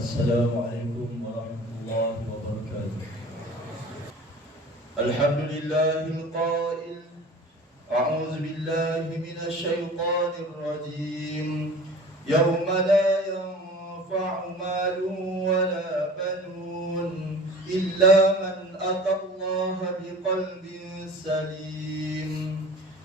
السلام عليكم ورحمة الله وبركاته. الحمد لله القائل: أعوذ بالله من الشيطان الرجيم. يوم لا ينفع مال ولا بنون إلا من أتى الله بقلب سليم.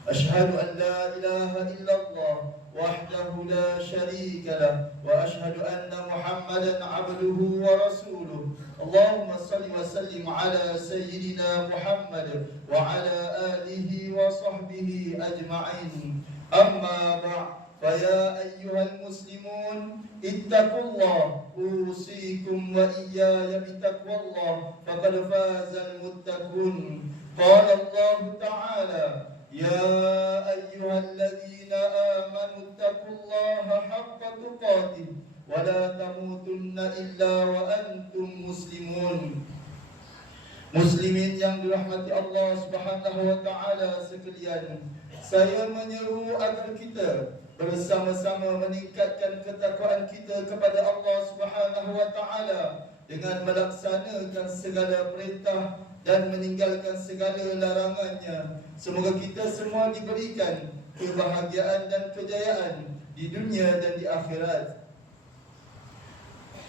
أشهد أن لا إله إلا الله وحده لا شريك له، وأشهد أن محمدا عبده ورسوله. اللهم صل وسلم على سيدنا محمد وعلى آله وصحبه أجمعين. أما بعد، فيا أيها المسلمون اتقوا الله، أوصيكم وإياي بتقوى الله، فقد فاز المتقون. قال الله تعالى: يا أيها الذين آمنوا اتقوا الله حق تقاته ولا تموتن إلا وأنتم مسلمون. Muslimin yang dirahmati Allah Subhanahu wa taala sekalian, saya menyeru agar kita bersama-sama meningkatkan ketakwaan kita kepada Allah Subhanahu wa taala dengan melaksanakan segala perintah dan meninggalkan segala larangannya. Semoga kita semua diberikan kebahagiaan dan kejayaan di dunia dan di akhirat.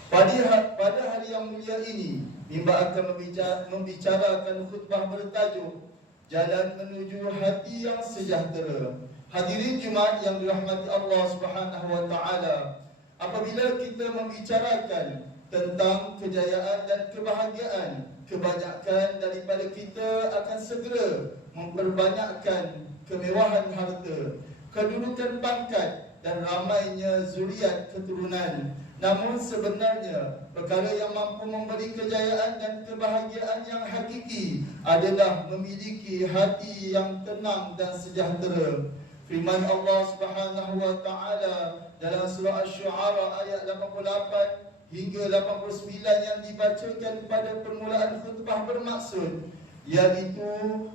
Pada hari yang mulia ini, mimbar akan membicarakan khutbah bertajuk Jalan Menuju Hati yang Sejahtera. Hadirin Jumaat yang dirahmati Allah Subhanahu wa taala, apabila kita membicarakan tentang kejayaan dan kebahagiaan, kebanyakan daripada kita akan segera memperbanyakkan kemewahan harta, kedudukan pangkat dan ramainya zuriat keturunan. Namun sebenarnya perkara yang mampu memberi kejayaan dan kebahagiaan yang hakiki adalah memiliki hati yang tenang dan sejahtera. Firman Allah Subhanahu wa taala dalam surah Asy-Syu'ara ayat 88 hingga 89 yang dibacakan pada permulaan khutbah bermaksud, iaitu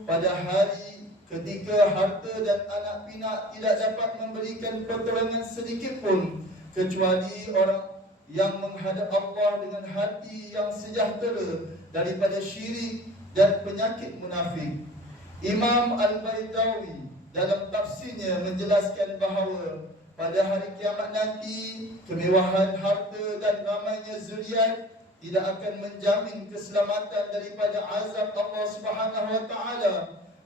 pada hari ketika harta dan anak pinak tidak dapat memberikan pertolongan sedikit pun, kecuali orang yang menghadap Allah dengan hati yang sejahtera daripada syirik dan penyakit munafik. Imam Al-Baidawi dalam tafsirnya menjelaskan bahawa pada hari kiamat nanti, kemewahan harta dan ramainya zuriat tidak akan menjamin keselamatan daripada azab Allah Subhanahu wa taala,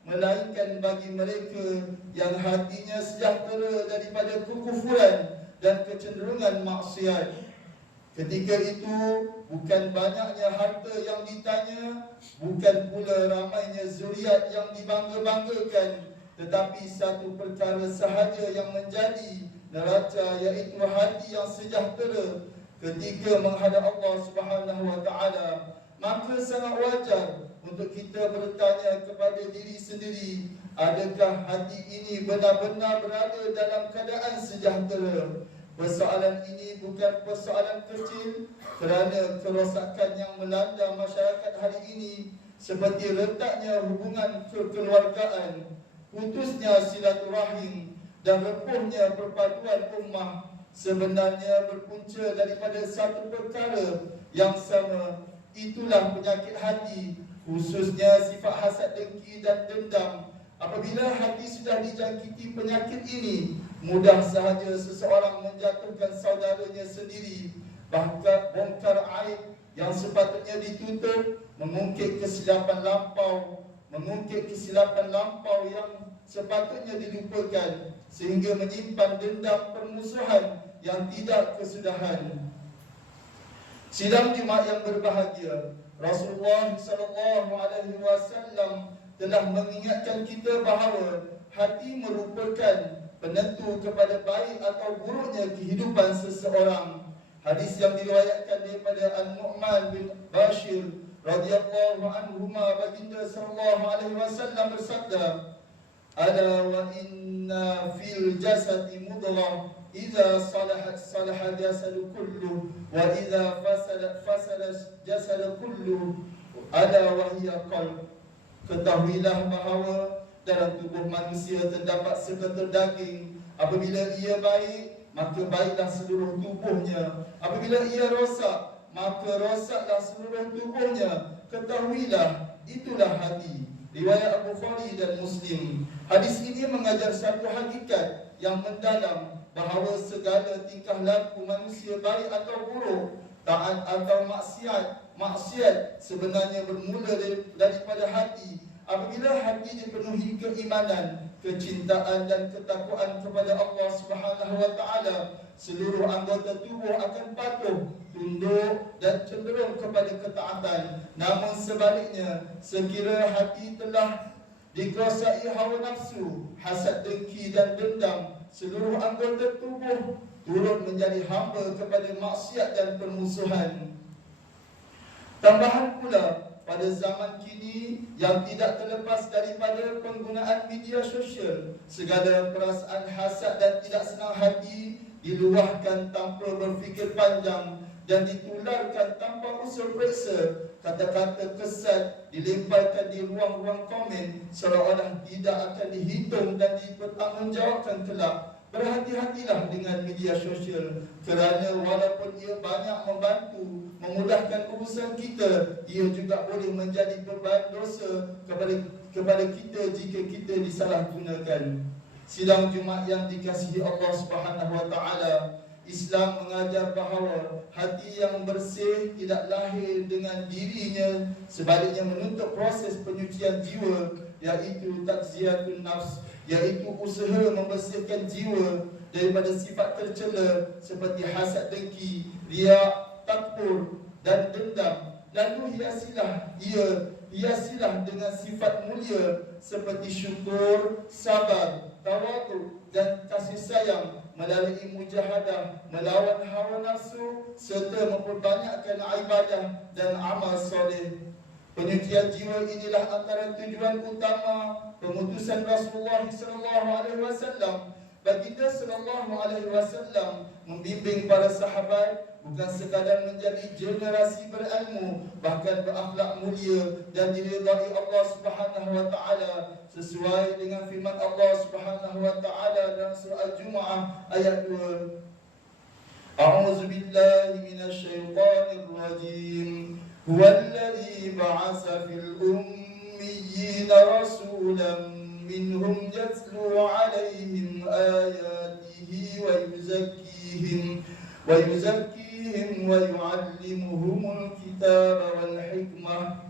melainkan bagi mereka yang hatinya sejahtera daripada kekufuran dan kecenderungan maksiat. Ketika itu, bukan banyaknya harta yang ditanya, bukan pula ramainya zuriat yang dibangga-banggakan, tetapi satu perkara sahaja yang menjadi neraca, iaitu hati yang sejahtera ketika menghadap Allah Subhanahu wa taala. Maka sangat wajar untuk kita bertanya kepada diri sendiri, adakah hati ini benar-benar berada dalam keadaan sejahtera? Persoalan ini bukan persoalan kecil, kerana kerosakan yang melanda masyarakat hari ini, seperti retaknya hubungan kekeluargaan, putusnya silaturahim dan repuhnya perpaduan ummah, sebenarnya berpunca daripada satu perkara yang sama. Itulah penyakit hati, khususnya sifat hasad, dengki dan dendam. Apabila hati sudah dijangkiti penyakit ini, mudah sahaja seseorang menjatuhkan saudaranya sendiri, bahkan bongkar aib yang sepatutnya ditutup, mengungkit kesilapan lampau yang sepatutnya dilupakan, sehingga menyimpan dendam permusuhan yang tidak kesudahan. Sidang Jumaat yang berbahagia, Rasulullah SAW telah mengingatkan kita bahawa hati merupakan penentu kepada baik atau buruknya kehidupan seseorang. Hadis yang diriwayatkan daripada An-Nu'man bin Bashir radhiyallahu anhuma, baginda sallallahu alaihi wasallam bersabda, "Ala wa inna fil jasadi mudghah, idza salahat salaha jasadu kullu, wa idza fasada jasadu kullu, ala wa hiya qalb." Ketahuilah bahawa dalam tubuh manusia terdapat seketul daging. Apabila ia baik, maka baiklah seluruh tubuhnya. Apabila ia rosak, maka rosaklah seluruh tubuhnya. Ketahuilah, itulah hati. Riwayat Al-Bukhari dan Muslim. Hadis ini mengajar satu hakikat yang mendalam, bahawa segala tingkah laku manusia baik atau buruk, taat atau maksiat sebenarnya bermula daripada hati. Apabila hati dipenuhi keimanan, kecintaan dan ketakwaan kepada Allah Subhanahu wa taala, seluruh anggota tubuh akan patuh, tunduk dan cenderung kepada ketaatan. Namun sebaliknya, sekira hati telah dikuasai hawa nafsu, hasad, dengki dan dendam, seluruh anggota tubuh turut menjadi hamba kepada maksiat dan permusuhan. Tambahan pula, pada zaman kini yang tidak terlepas daripada penggunaan media sosial, segala perasaan hasad dan tidak senang hati diluahkan tanpa berfikir panjang dan ditularkan tanpa usul periksa. Kata-kata kesat dilemparkan di ruang-ruang komen seolah-olah tidak akan dihitung dan dipertanggungjawabkan kelak. Berhati-hatilah dengan media sosial, kerana walaupun ia banyak membantu memudahkan urusan kita, ia juga boleh menjadi beban dosa kepada kita jika kita disalahgunakan. Sidang Jumaat yang dikasihi Allah Subhanahu wa taala, Islam mengajar bahawa hati yang bersih tidak lahir dengan dirinya, sebaliknya menuntut proses penyucian jiwa, iaitu takziyatun nafs, iaitu usaha membersihkan jiwa daripada sifat tercela seperti hasad, dengki, riak, takbur dan dendam. Lalu hiasilah dengan sifat mulia seperti syukur, sabar, tawaduk dan kasih sayang melalui mujahadah, melawan hawa nafsu serta memperbanyakkan ibadah dan amal soleh. Penyucian jiwa inilah antara tujuan utama pengutusan Rasulullah SAW. Baginda SAW membimbing para sahabat bukan sekadar menjadi generasi berilmu, bahkan berakhlak mulia dan diridai Allah Subhanahu wa taala, sesuai dengan firman Allah Subhanahu wa taala dalam surah Al-Jumu'ah ayat 2. A'udzu billahi minasy syaithanir rajim. Huwallazi ba'atsa fil ummiyina rasulan minhum yatlu 'alaihim ayatihi wa yuzakkihim wa yu'allimuhumul kitaba wal hikmah.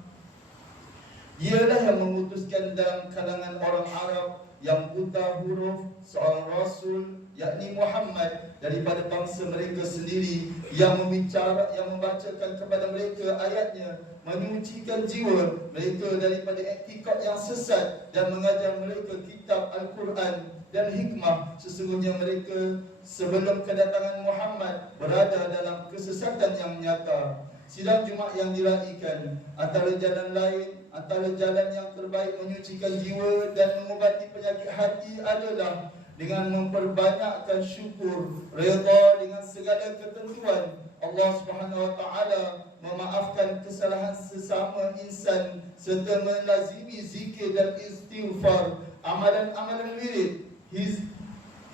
Dialah yang memutuskan dalam kalangan orang Arab yang buta huruf seorang Rasul, yakni Muhammad, daripada bangsa mereka sendiri, yang membacakan kepada mereka ayatnya, menyucikan jiwa mereka daripada iktikad yang sesat dan mengajar mereka kitab Al-Quran dan hikmah. Sesungguhnya mereka sebelum kedatangan Muhammad berada dalam kesesatan yang nyata. Sidang Jumaat yang diraikan, antara jalan yang terbaik menyucikan jiwa dan mengubati penyakit hati adalah dengan memperbanyakkan syukur, redha dengan segala ketentuan Allah Subhanahu wa taala, memaafkan kesalahan sesama insan serta melazimi zikir dan istighfar, amalan-amalan wirid,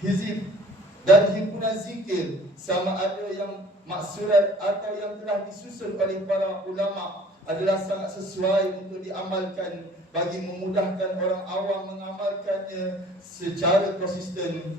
hizib dan himpunan zikir, sama ada yang maksurat atau yang telah disusun oleh para ulama, adalah sangat sesuai untuk diamalkan bagi memudahkan orang awam mengamalkannya secara konsisten.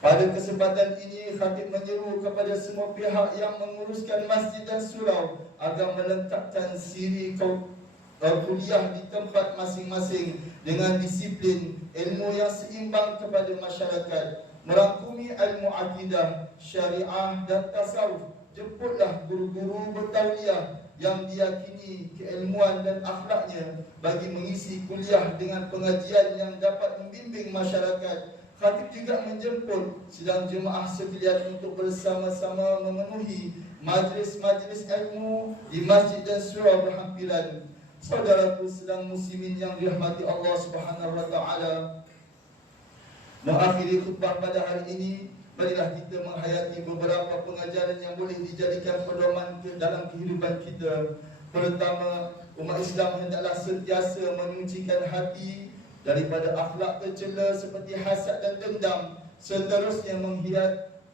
Pada kesempatan ini, khatib menyeru kepada semua pihak yang menguruskan masjid dan surau agar melengkapkan siri kuliah di tempat masing-masing dengan disiplin ilmu yang seimbang kepada masyarakat, merangkumi ilmu akidah, syariah dan tasawuf. Jemputlah guru-guru bertauliah yang diyakini keilmuan dan akhlaknya bagi mengisi kuliah dengan pengajian yang dapat membimbing masyarakat. Khatib juga menjemput sidang jemaah sekalian untuk bersama-sama memenuhi majlis-majlis ilmu di masjid dan surau berhampiran. Saudaraku sedang muslimin yang dirahmati Allah Subhanahu wa taala, mengakhiri khutbah pada hari ini, marilah kita menghayati beberapa pengajaran yang boleh dijadikan pedoman dalam kehidupan kita. Pertama, umat Islam hendaklah sentiasa menyucikan hati daripada akhlak tercela seperti hasad dan dendam. Seterusnya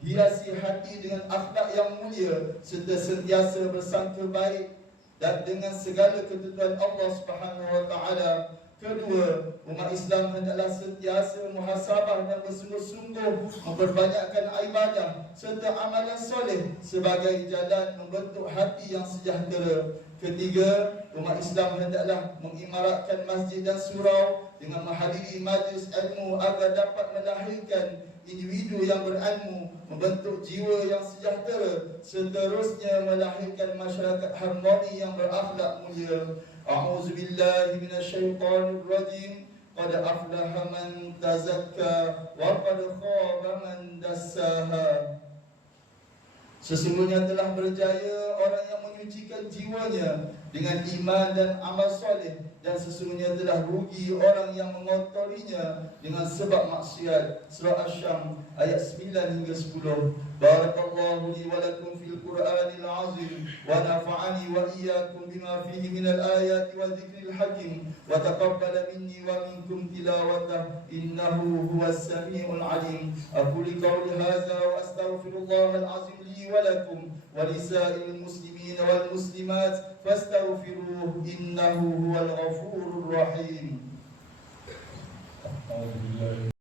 hiasi hati dengan akhlak yang mulia serta sentiasa bersangka baik dan dengan segala ketentuan Allah Subhanahu wa taala. Kedua, umat Islam hendaklah sentiasa muhasabah dan bersungguh-sungguh memperbanyakkan ibadah serta amalan soleh sebagai jalan membentuk hati yang sejahtera. Ketiga, umat Islam hendaklah mengimaratkan masjid dan surau dengan menghadiri majlis ilmu agar dapat melahirkan individu yang berilmu, membentuk jiwa yang sejahtera, seterusnya melahirkan masyarakat harmoni yang berakhlak mulia. A'udzu billahi minasyaitonir rajim. Qad aflaha man tazakka wa qad khaba man dassaha. Sesungguhnya telah berjaya orang yang menyucikan jiwanya dengan iman dan amal soleh, dan sesungguhnya telah rugi orang yang mengotorinya dengan sebab maksiat. Surah Asy-Syams ayat 9 hingga 10. Barakallahu li wa lakum fil Qur'anil azim wa nafa'ani wa iyyakum bima fihi minal ayati wa dzikril hakim wa taqabbala minni wa minkum tilawatahu innahu huwas samiul alim. Aqulu qawli hadza wa astaghfirullahal azim li wa lakum wa lisa'il muslimin wal muslimat fastaghfiruhu innahu huwal ghafurur rahim.